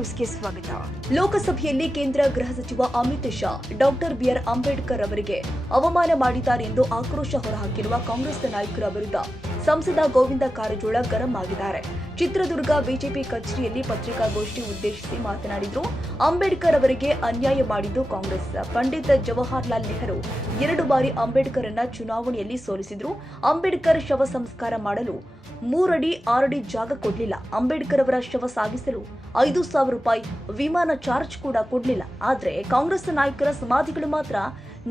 ನ್ಯೂಸ್ಗೆ ಸ್ವಾಗತ. ಲೋಕಸಭೆಯಲ್ಲಿ ಕೇಂದ್ರ ಗೃಹ ಸಚಿವ ಅಮಿತ್ ಶಾ ಡಾಕ್ಟರ್ ಬಿಆರ್ ಅಂಬೇಡ್ಕರ್ ಅವರಿಗೆ ಅವಮಾನ ಮಾಡಿದ್ದಾರೆ ಎಂದು ಆಕ್ರೋಶ ಹೊರಹಾಕಿರುವ ಕಾಂಗ್ರೆಸ್ ನಾಯಕರ ವಿರುದ್ಧ ಸಂಸದ ಗೋವಿಂದ ಕಾರಜೋಳ ಗರಂ ಆಗಿದ್ದಾರೆ. ಚಿತ್ರದುರ್ಗ ಬಿಜೆಪಿ ಕಚೇರಿಯಲ್ಲಿ ಪತ್ರಿಕಾಗೋಷ್ಠಿ ಉದ್ದೇಶಿಸಿ ಮಾತನಾಡಿದರು. ಅಂಬೇಡ್ಕರ್ ಅವರಿಗೆ ಅನ್ಯಾಯ ಮಾಡಿದ್ದು ಕಾಂಗ್ರೆಸ್. ಪಂಡಿತ್ ಜವಾಹರ್ಲಾಲ್ ನೆಹರು 2 ಬಾರಿ ಅಂಬೇಡ್ಕರ್ ಅನ್ನ ಚುನಾವಣೆಯಲ್ಲಿ ಸೋಲಿಸಿದ್ರು. ಅಂಬೇಡ್ಕರ್ ಶವ ಸಂಸ್ಕಾರ ಮಾಡಲು 3 ಅಡಿ 6 ಅಡಿ ಜಾಗ ಕೊಡ್ಲಿಲ್ಲ. ಅಂಬೇಡ್ಕರ್ ಅವರ ಶವ ಸಾಗಿಸಲು 5,000 ರೂಪಾಯಿ ವಿಮಾನ ಚಾರ್ಜ್ ಕೂಡ ಕೊಡ್ಲಿಲ್ಲ. ಆದ್ರೆ ಕಾಂಗ್ರೆಸ್ ನಾಯಕರ ಸಮಾಧಿಗಳು ಮಾತ್ರ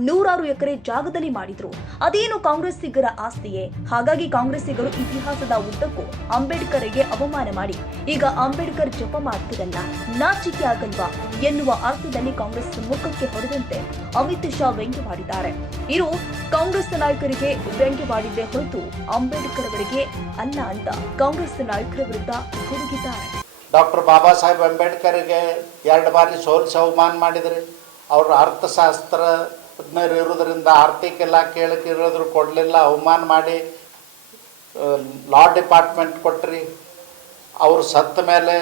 100 ಎಕರೆ ಜಾಗದಲ್ಲಿ ಮಾಡಿದ್ರು. ಅದೇನು ಕಾಂಗ್ರೆಸ್ಸಿಗರ ಆಸ್ತಿಯೇ? ಹಾಗಾಗಿ ಕಾಂಗ್ರೆಸ್ಸಿಗರು ಇತಿಹಾಸದ ಉದ್ದಕ್ಕೂ ಅಂಬೇಡ್ಕರ್ಗೆ ಅವಮಾನ ಮಾಡಿ ಈಗ ಅಂಬೇಡ್ಕರ್ ಜಪ ಮಾಡ್ತಿರಲ್ಲ, ನಾಚಿಕೆ ಆಗಲ್ವಾ ಎನ್ನುವ ಅರ್ಥದಲ್ಲಿ ಕಾಂಗ್ರೆಸ್ ಮುಖಕ್ಕೆ ಹೊಡೆದಂತೆ ಅಮಿತ್ ಶಾ ವ್ಯಂಗ್ಯವಾಡಿದ್ದಾರೆ. ಇದು ಕಾಂಗ್ರೆಸ್ ನಾಯಕರಿಗೆ ವ್ಯಂಗ್ಯವಾಡಿದ್ದೇ ಹೊರತು ಅಂಬೇಡ್ಕರ್ ಅವರಿಗೆ ಅಲ್ಲ ಅಂತ ಕಾಂಗ್ರೆಸ್ ನಾಯಕರ ವಿರುದ್ಧ ಗುಡುಗಿದ್ದಾರೆ. ಡಾಕ್ಟರ್ ಬಾಬಾ ಸಾಹೇಬ್ ಅಂಬೇಡ್ಕರ್ಗೆ 2 ಬಾರಿ ಸೋಲಿಸಿ ಅವಮಾನ ಮಾಡಿದ್ರಿ. ಅವರು ಅರ್ಥಶಾಸ್ತ್ರ ಇರೋದ್ರಿಂದ ಆರ್ಥಿಕ ಇಲಾಖೆ ಇರೋದ್ರು ಕೊಡಲಿಲ್ಲ, ಅವಮಾನ ಮಾಡಿ ಲಾ ಡಿಪಾರ್ಟ್ಮೆಂಟ್ ಕೊಟ್ರಿ. ಅವರು ಸತ್ತ ಮೇಲೆ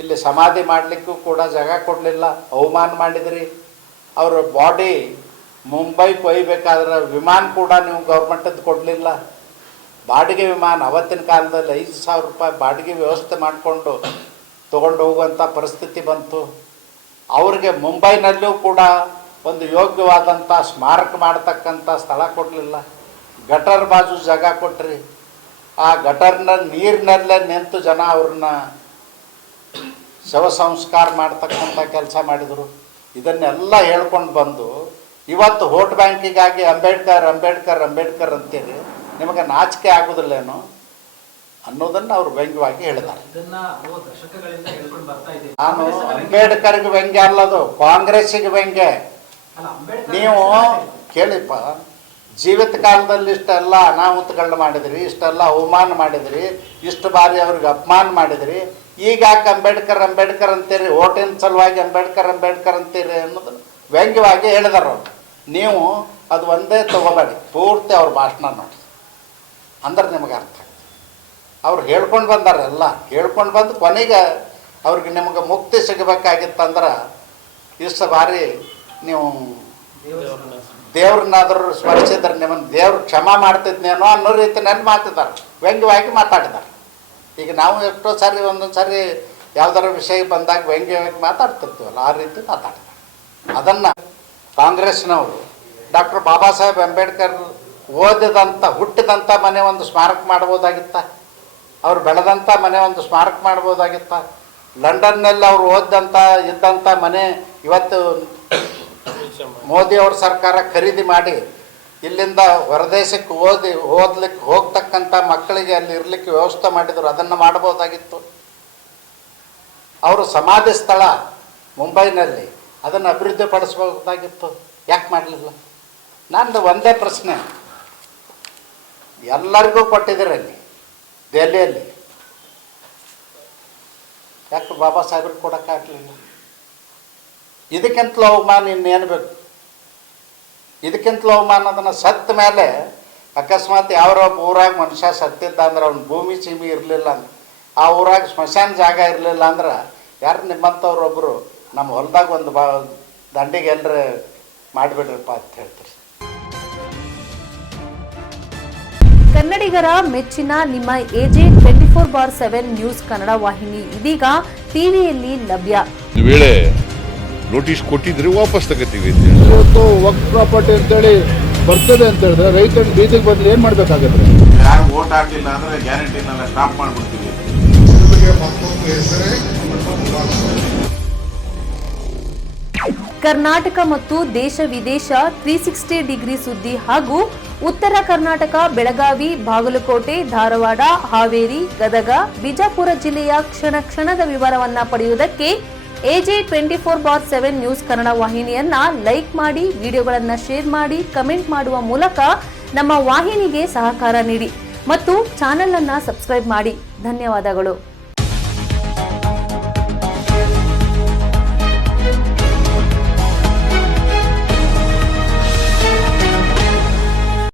ಇಲ್ಲಿ ಸಮಾಧಿ ಮಾಡಲಿಕ್ಕೂ ಕೂಡ ಜಾಗ ಕೊಡಲಿಲ್ಲ, ಅವಮಾನ ಮಾಡಿದ್ರಿ. ಅವ್ರ ಬಾಡಿ ಮುಂಬೈಗೆ ಒಯ್ಬೇಕಾದ್ರೆ ವಿಮಾನ ಕೂಡ ನೀವು ಗೌರ್ಮೆಂಟದ್ದು ಕೊಡಲಿಲ್ಲ. ಬಾಡಿಗೆ ವಿಮಾನ ಅವತ್ತಿನ ಕಾಲದಲ್ಲಿ 5,000 ರೂಪಾಯಿ ಬಾಡಿಗೆ ವ್ಯವಸ್ಥೆ ಮಾಡಿಕೊಂಡು ತೊಗೊಂಡು ಹೋಗುವಂಥ ಪರಿಸ್ಥಿತಿ ಬಂತು. ಅವ್ರಿಗೆ ಮುಂಬೈನಲ್ಲೂ ಕೂಡ ಒಂದು ಯೋಗ್ಯವಾದಂಥ ಸ್ಮಾರಕ ಮಾಡ್ತಕ್ಕಂಥ ಸ್ಥಳ ಕೊಡಲಿಲ್ಲ. ಗಟರ್ ಬಾಜು ಜಾಗ ಕೊಟ್ರಿ. ಆ ಗಟರ್ನ ನೀರಿನಲ್ಲೇ ನಿಂತು ಜನ ಅವ್ರನ್ನ ಶವ ಸಂಸ್ಕಾರ ಮಾಡ್ತಕ್ಕಂಥ ಕೆಲಸ ಮಾಡಿದರು. ಇದನ್ನೆಲ್ಲ ಹೇಳ್ಕೊಂಡು ಬಂದು ಇವತ್ತು ವೋಟ್ ಬ್ಯಾಂಕಿಗಾಗಿ ಅಂಬೇಡ್ಕರ್ ಅಂಬೇಡ್ಕರ್ ಅಂಬೇಡ್ಕರ್ ಅಂತೀರಿ, ನಿಮಗೆ ನಾಚಿಕೆ ಆಗೋದಿಲ್ಲೇನೋ ಅನ್ನೋದನ್ನು ಅವರು ವ್ಯಂಗ್ಯವಾಗಿ ಹೇಳಿದ್ದಾರೆ. ನಾನು ಅಂಬೇಡ್ಕರ್ಗೆ ವ್ಯಂಗ್ಯ ಅಲ್ಲದು, ಕಾಂಗ್ರೆಸ್ಸಿಗೆ ವ್ಯಂಗ್ಯ. ನೀವು ಕೇಳಿಪ್ಪ, ಜೀವಿತ ಕಾಲದಲ್ಲಿ ಇಷ್ಟೆಲ್ಲ ಅನಾಹುತಗಳನ್ನ ಮಾಡಿದ್ರಿ, ಇಷ್ಟೆಲ್ಲ ಅವಮಾನ ಮಾಡಿದ್ರಿ, ಇಷ್ಟು ಬಾರಿ ಅವ್ರಿಗೆ ಅಪಮಾನ ಮಾಡಿದ್ರಿ, ಈಗ ಯಾಕೆ ಅಂಬೇಡ್ಕರ್ ಅಂಬೇಡ್ಕರ್ ಅಂತೀರಿ, ಓಟಿನ ಸಲುವಾಗಿ ಅಂಬೇಡ್ಕರ್ ಅಂಬೇಡ್ಕರ್ ಅಂತೀರಿ ಅನ್ನೋದು ವ್ಯಂಗ್ಯವಾಗಿ ಹೇಳಿದಾರ ಅವರು. ನೀವು ಅದು ಒಂದೇ ತಗೋಬೇಡಿ, ಪೂರ್ತಿ ಅವ್ರ ಭಾಷಣ ನೋಡಿ ಅಂದ್ರೆ ನಿಮಗೆ ಅರ್ಥ ಆಗ್ತದೆ. ಅವ್ರು ಹೇಳ್ಕೊಂಡು ಬಂದಾರ, ಎಲ್ಲ ಹೇಳ್ಕೊಂಡು ಬಂದು ಕೊನೆಗೆ ಅವ್ರಿಗೆ ನಿಮಗೆ ಮುಕ್ತಿ ಸಿಗಬೇಕಾಗಿತ್ತಂದ್ರೆ ಇಷ್ಟು ಬಾರಿ ನೀವು ದೇವ್ರನ್ನಾದರೂ ಸ್ಮರಿಸಿದ್ರೆ ನಿಮ್ಮನ್ನು ದೇವ್ರು ಕ್ಷಮಾ ಮಾಡ್ತಿದ್ನೇನೋ ಅನ್ನೋ ರೀತಿಯಲ್ಲಿ ಮಾತಿದ್ದಾರೆ, ವ್ಯಂಗ್ಯವಾಗಿ ಮಾತಾಡಿದ್ದಾರೆ. ಈಗ ನಾವು ಎಷ್ಟೋ ಸಾರಿ ಒಂದೊಂದು ಸಾರಿ ಯಾವ್ದಾರ ವಿಷಯ ಬಂದಾಗ ವ್ಯಂಗ್ಯವಾಗಿ ಮಾತಾಡ್ತಿರ್ತೀವಲ್ಲ, ಆ ರೀತಿ ಮಾತಾಡ್ತಾರೆ. ಅದನ್ನು ಕಾಂಗ್ರೆಸ್ನವರು ಡಾಕ್ಟರ್ ಬಾಬಾ ಸಾಹೇಬ್ ಅಂಬೇಡ್ಕರ್ ಓದಿದಂಥ ಹುಟ್ಟಿದಂಥ ಮನೆ ಒಂದು ಸ್ಮಾರಕ ಮಾಡ್ಬೋದಾಗಿತ್ತ, ಅವ್ರು ಬೆಳೆದಂಥ ಮನೆ ಒಂದು ಸ್ಮಾರಕ ಮಾಡ್ಬೋದಾಗಿತ್ತ. ಲಂಡನ್ನಲ್ಲಿ ಅವ್ರು ಇದ್ದಂಥ ಮನೆ ಇವತ್ತು ಮೋದಿಯವ್ರ ಸರ್ಕಾರ ಖರೀದಿ ಮಾಡಿ ಇಲ್ಲಿಂದ ಹೊರದೇಶಕ್ಕೆ ಓದ್ಲಿಕ್ಕೆ ಹೋಗ್ತಕ್ಕಂಥ ಮಕ್ಕಳಿಗೆ ಅಲ್ಲಿ ಇರಲಿಕ್ಕೆ ವ್ಯವಸ್ಥೆ ಮಾಡಿದರು, ಅದನ್ನು ಮಾಡ್ಬೋದಾಗಿತ್ತು. ಅವರು ಸಮಾಧಿ ಸ್ಥಳ ಮುಂಬೈನಲ್ಲಿ ಅದನ್ನು ಅಭಿವೃದ್ಧಿ ಪಡಿಸ್ಬೋದಾಗಿತ್ತು, ಯಾಕೆ ಮಾಡಲಿಲ್ಲ? ನಂದು ಒಂದೇ ಪ್ರಶ್ನೆ, ಎಲ್ಲರಿಗೂ ಕೊಟ್ಟಿದ್ದೀರಲ್ಲಿ ದೆಹಲಿಯಲ್ಲಿ, ಯಾಕೆ ಬಾಬಾ ಸಾಹೇಬ್ರಿಗೆ ಕೊಡೋಕ್ಕಾಗಲಿಲ್ಲ? ಇದಕ್ಕಿಂತಲೂ ಅವಮಾನ ಇನ್ನೇನು ಬೇಕು? ಇದಕ್ಕಿಂತಲೂ ಅವಮಾನ ಅದನ್ನು ಸತ್ತ ಮೇಲೆ ಅಕಸ್ಮಾತ್ ಯಾವ್ರೊಬ್ಬ ಊರಾಗ ಮನುಷ್ಯ ಸತ್ತಿದ್ದ ಅಂದ್ರೆ ಅವ್ನ ಭೂಮಿ ಸೀಮಿ ಇರಲಿಲ್ಲ ಅಂದ್ರೆ, ಆ ಊರಾಗ ಸ್ಮಶಾನ ಜಾಗ ಇರಲಿಲ್ಲ ಅಂದ್ರೆ ಯಾರು ನಿಮ್ಮಂಥವ್ರೊಬ್ಬರು ನಮ್ಮ ಹೊಲದಾಗ ಒಂದು ದಂಡಿಗೆ ಎಲ್ಲರ ಮಾಡಿಬಿಡ್ರಪ್ಪ ಅಂತ ಹೇಳ್ತೀರಿ. ಕನ್ನಡಿಗರ ಮೆಚ್ಚಿನ ನಿಮ್ಮ AJ 24/7 ನ್ಯೂಸ್ ಕನ್ನಡ ವಾಹಿನಿ ಇದೀಗ ಟಿವಿಯಲ್ಲಿ ಲಭ್ಯ. ವೇಳೆ ನೋಟಿಸ್ ಕೊಟ್ಟಿದ್ರೆ ವಾಪಸ್ ತಗೋತೀವಿ. ಇವತ್ತು ವಕ್ಫ್ ಪ್ರಾಪರ್ಟಿ ಅಂತೇಳಿ ಬರ್ತದೆ ಅಂತ ಹೇಳಿದ್ರೆ ರೈತರ ಬೀದಿಗೆ ಬಂದು ಏನ್ ಮಾಡ್ಬೇಕಾಗತ್ತೆ? ಯಾರು ವೋಟ್ ಹಾಕಲಿಲ್ಲ ಅಂದ್ರೆ ಗ್ಯಾರಂಟಿನೆಲ್ಲ ಸ್ಟಾಪ್ ಮಾಡ್ಬಿಡ್ತೀವಿ. ಕರ್ನಾಟಕ ಮತ್ತು ದೇಶ ವಿದೇಶ 360 ಡಿಗ್ರಿ ಸುದ್ದಿ ಹಾಗೂ ಉತ್ತರ ಕರ್ನಾಟಕ, ಬೆಳಗಾವಿ, ಬಾಗಲಕೋಟೆ, ಧಾರವಾಡ, ಹಾವೇರಿ, ಗದಗ, ಬಿಜಾಪುರ ಜಿಲ್ಲೆಯ ಕ್ಷಣ ಕ್ಷಣದ ವಿವರವನ್ನ ಪಡೆಯುವುದಕ್ಕೆ AJ 24/7 ನ್ಯೂಸ್ ಕನ್ನಡ ವಾಹಿನಿಯನ್ನ ಲೈಕ್ ಮಾಡಿ, ವಿಡಿಯೋಗಳನ್ನ ಶೇರ್ ಮಾಡಿ, ಕಮೆಂಟ್ ಮಾಡುವ ಮೂಲಕ ನಮ್ಮ ವಾಹಿನಿಗೆ ಸಹಕಾರ ನೀಡಿ ಮತ್ತು ಚಾನೆಲ್ ಅನ್ನ ಸಬ್ಸ್ಕ್ರೈಬ್ ಮಾಡಿ. ಧನ್ಯವಾದಗಳು.